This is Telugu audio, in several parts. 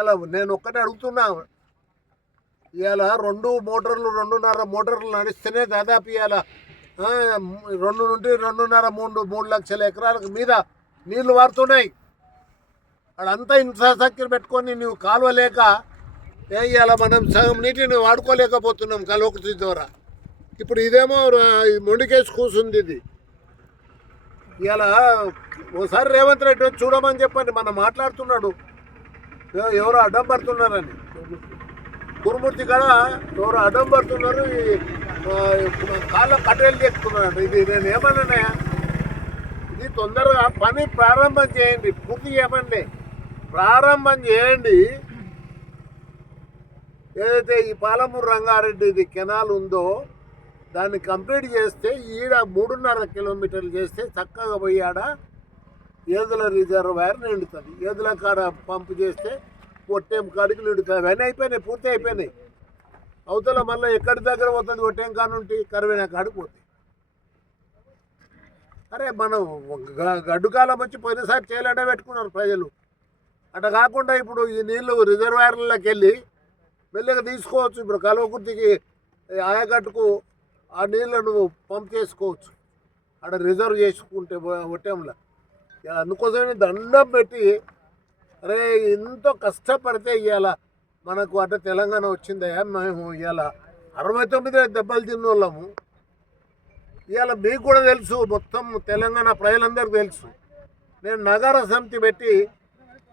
ఇలా నేను ఒక్కటే అడుగుతున్నా. ఇవాళ రెండు మోటార్లు రెండున్నర మోటార్లు నడిస్తేనే దాదాపు ఇవాళ రెండు నుండి రెండున్నర మూడు మూడు లక్షల ఎకరాలకు మీద నీళ్ళు వారుతున్నాయి. అడంతా ఇన్ఫ్రాస్ట్రక్చర్ పెట్టుకొని నువ్వు కాలువ లేక ఏ ఇవాళ మనం సగం నీటిని వాడుకోలేకపోతున్నాం కలవకృతి ద్వారా. ఇప్పుడు ఇదేమో మొండికేసి కూసుంది ఇది. ఇలా ఓసారి రేవంత్ రెడ్డి చూడమని చెప్పండి మనం మాట్లాడుతున్నాడు. ఎవరు అడ్డం పడుతున్నారని. కురుమూర్తి కాడ ఎవరు అడ్డం పడుతున్నారు ఈ, కాళ్ళ కట్టెలు చెప్తున్నారు ఇది నేను ఏమన్నా ఇది తొందరగా పని ప్రారంభం చేయండి పూర్తి చేయమండి ప్రారంభం చేయండి. ఏదైతే ఈ పాలమూరు రంగారెడ్డి ఇది కెనాల్ ఉందో దాన్ని కంప్లీట్ చేస్తే ఈడ మూడున్నర కిలోమీటర్లు చేస్తే చక్కగా పోయాడా ఏదుల రిజర్వాయర్ నిండుతుంది. ఏదుల కాడ పంపు చేస్తే ఒట్టేం కాడికి నిండుతుంది. అవన్నీ అయిపోయినాయి పూర్తి అయిపోయినాయి. అవతల మళ్ళీ ఎక్కడి దగ్గర పోతుంది ఒట్టేం కానుంటి కరువైన కాడికి పోతుంది అరే మనం గ- గడ్డు కాలం వచ్చి పోయినసారి చేయలేడా పెట్టుకున్నారు ప్రజలు. అట్లా కాకుండా ఇప్పుడు ఈ నీళ్ళు రిజర్వాయర్లకి వెళ్ళి మెల్లగా తీసుకోవచ్చు. ఇప్పుడు కలవకుర్తికి ఆయకట్టుకు ఆ నీళ్ళను పంప్ చేసుకోవచ్చు. అక్కడ రిజర్వ్ చేసుకుంటే ఒట్టేంలో. అందుకోసమే దండం పెట్టి అరే ఎంతో కష్టపడితే ఇవాళ మనకు అట తెలంగాణ వచ్చిందయ్యా మేము ఇవాళ అరవై తొమ్మిది దెబ్బలు తిన్న వాళ్ళము ఇవాళ మీకు కూడా తెలుసు మొత్తం తెలంగాణ ప్రజలందరికీ తెలుసు. నేను నగర సమితి పెట్టి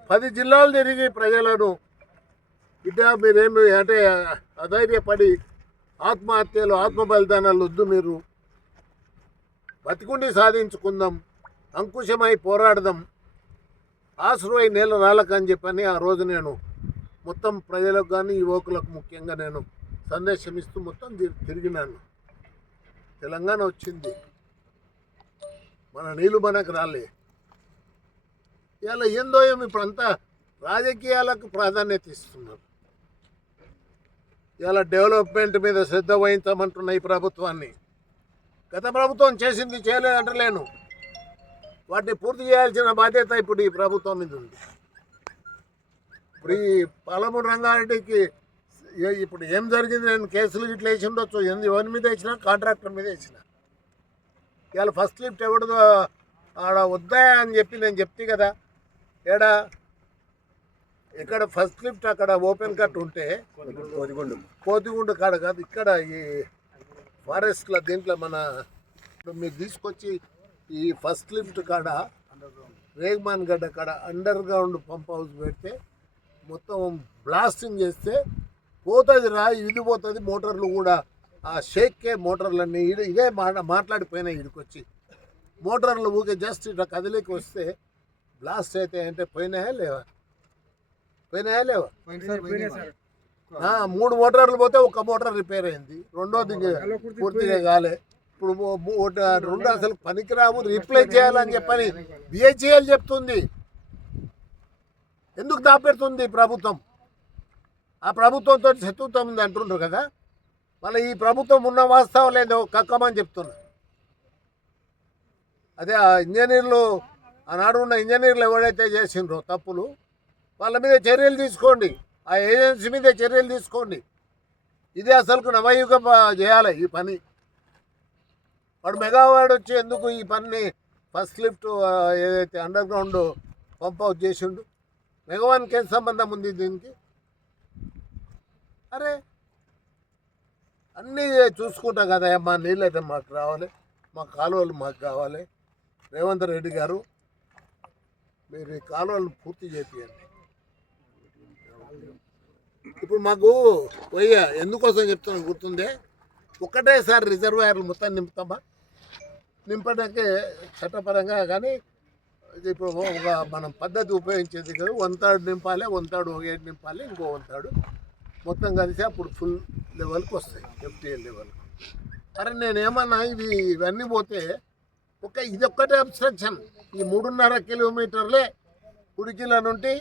పది జిల్లాలు తిరిగి ప్రజలను ఇట్లా మీరేమి అంటే అధైర్యపడి ఆత్మహత్యలు ఆత్మ బలిదానాలు వద్దు మీరు. బతికుండి సాధించుకుందాం. అంకుశమై పోరాడదాం. ఆశ్రువై నేల రాలకని చెప్పని ఆ రోజు నేను మొత్తం ప్రజలకు కానీ యువకులకు ముఖ్యంగా నేను సందేశం ఇస్తూ మొత్తం తిరిగినాను. తెలంగాణ వచ్చింది. మన నీళ్ళు మనకు రాలే. ఇలా ఏందో ఏమి ఇప్పుడంతా రాజకీయాలకు ప్రాధాన్యత ఇస్తున్నారు. ఇలా డెవలప్మెంట్ మీద శ్రద్ధ వహించమంటున్న ఈ ప్రభుత్వాన్ని. గత ప్రభుత్వం చేసింది చేయలేదంటలేను. వాటిని పూర్తి చేయాల్సిన బాధ్యత ఇప్పుడు ఈ ప్రభుత్వం మీద ఉంది. ఇప్పుడు ఈ పాలమూరు రంగారెడ్డికి ఇప్పుడు ఏం జరిగింది? నేను కేసులు ఇట్లా వేసి ఉండొచ్చు. ఎందు ఎవరి మీద వేసినా కాంట్రాక్టర్ మీద వేసిన. ఇవాళ ఫస్ట్ లిఫ్ట్ ఎవడదో ఆడ వద్దా అని చెప్పి నేను చెప్తే కదా. ఏడా? ఇక్కడ ఫస్ట్ లిఫ్ట్ అక్కడ ఓపెన్ కట్ ఉంటే కోతిగుండు కాడ కాదు ఇక్కడ ఈ ఫారెస్ట్లో దీంట్లో మన ఇప్పుడు మీరు తీసుకొచ్చి ఈ ఫస్ట్ లిఫ్ట్ కాడ రేగ్మాన్ గడ్డ కాడ అండర్ గ్రౌండ్ పంప్ హౌస్ పెడితే మొత్తం బ్లాస్టింగ్ చేస్తే పోతుంది రా ఇది పోతుంది మోటార్లు కూడా. ఆ షేక్కే మోటార్లన్నీ ఇదే మాట మాట్లాడిపోయినాయి ఇడికొచ్చి. మోటార్లు ఊకే జస్ట్ ఇట్లా కదిలికి వస్తే బ్లాస్ట్ అయితే అంటే పోయినాయా లేవా? పోయినాయా లేవా? మూడు మోటార్లు పోతే ఒక మోటార్ రిపేర్ అయింది. రెండోది పూర్తిగా కాలే. ఇప్పుడు రెండు అసలు పనికిరావు రీప్లేస్ చేయాలని చెప్పని బిహెచ్ఎల్ చెప్తుంది. ఎందుకు దాపెడుతుంది ప్రభుత్వం? ఆ ప్రభుత్వంతో శత్రుత్వం ఉంది అంటుండ్రు కదా. మళ్ళీ ఈ ప్రభుత్వం ఉన్న వాస్తవం లేదో కక్కమని చెప్తున్నా. అదే ఆ ఇంజనీర్లు ఆనాడు ఉన్న ఇంజనీర్లు ఎవరైతే చేసిండ్రో తప్పులు వాళ్ళ మీద చర్యలు తీసుకోండి. ఆ ఏజెన్సీ మీద చర్యలు తీసుకోండి. ఇదే అసలు నవయుగం చేయాలి ఈ పని. వాడు మెగావాడు వచ్చి ఎందుకు ఈ పనిని ఫస్ట్ లిఫ్ట్ ఏదైతే అండర్ గ్రౌండ్ పంప్ అవుట్ చేసిండు మెగావానికి ఏం సంబంధం ఉంది దీనికి? అరే అన్నీ చూసుకుంటాం కదా మా నీళ్ళు అయితే మాకు రావాలి మా కాలువలు మాకు కావాలి. రేవంత్ రెడ్డి గారు మీరు ఈ కాలువలు పూర్తి చేపియండి. ఇప్పుడు మాకు పోయ్యా ఎందుకోసం చెప్తున్నాను గుర్తుందే? ఒకటేసారి రిజర్వాయర్లు మొత్తం నింపుతామా? నింపడానికి చట్టపరంగా కానీ ఇది ఇప్పుడు ఒక మనం పద్ధతి ఉపయోగించేది కదా. వంతాడు నింపాలి వంతాడు ఒక ఏడు నింపాలి ఇంకో వంతాడు మొత్తం కలిసి అప్పుడు ఫుల్ లెవెల్కి వస్తాయి ఎఫ్టీఎల్ లెవెల్. అరే నేను ఏమన్నా ఇవి ఇవన్నీ పోతే ఒక ఇది ఒక్కటే అబ్స్ట్రక్షన్. ఈ మూడున్నర కిలోమీటర్లే ఉడికిల నుండి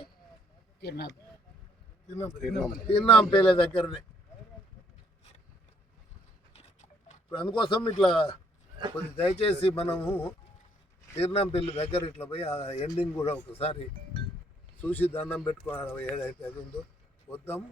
తిన్నాంపేలే దగ్గరనే. ఇప్పుడు అందుకోసం ఇట్లా కొద్ది దయచేసి మనము తీర్నాంపల్లి దగ్గర ఇట్లా పోయి ఆ ఎండింగ్ కూడా ఒకసారి చూసి దండం పెట్టుకోవడం ఏదైతే అది ఉందో. వద్దాము